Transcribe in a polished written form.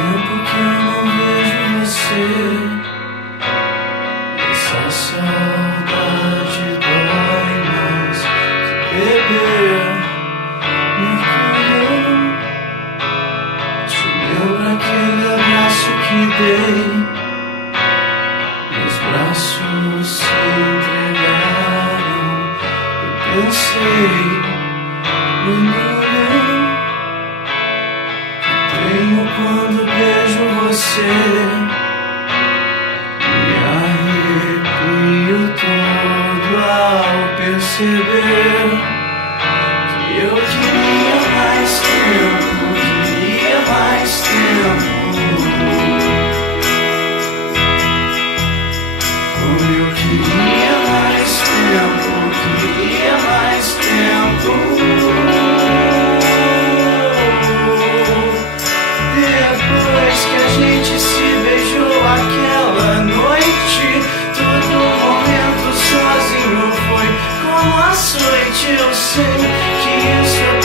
tempo que eu não vejo você, essa saudade dói mais que beber. Mercúrio, te lembra aquele abraço que dei? Meus braços se entregaram e pensei no brilho que tenho quando beijo você. Me arrepio todo ao perceber que eu queria mais tempo, queria mais tempo. Como eu queria mais tempo, queria mais tempo. Depois que a gente se beijou aquela noite, todo momento sozinho foi como açoite. Eu sei que isso é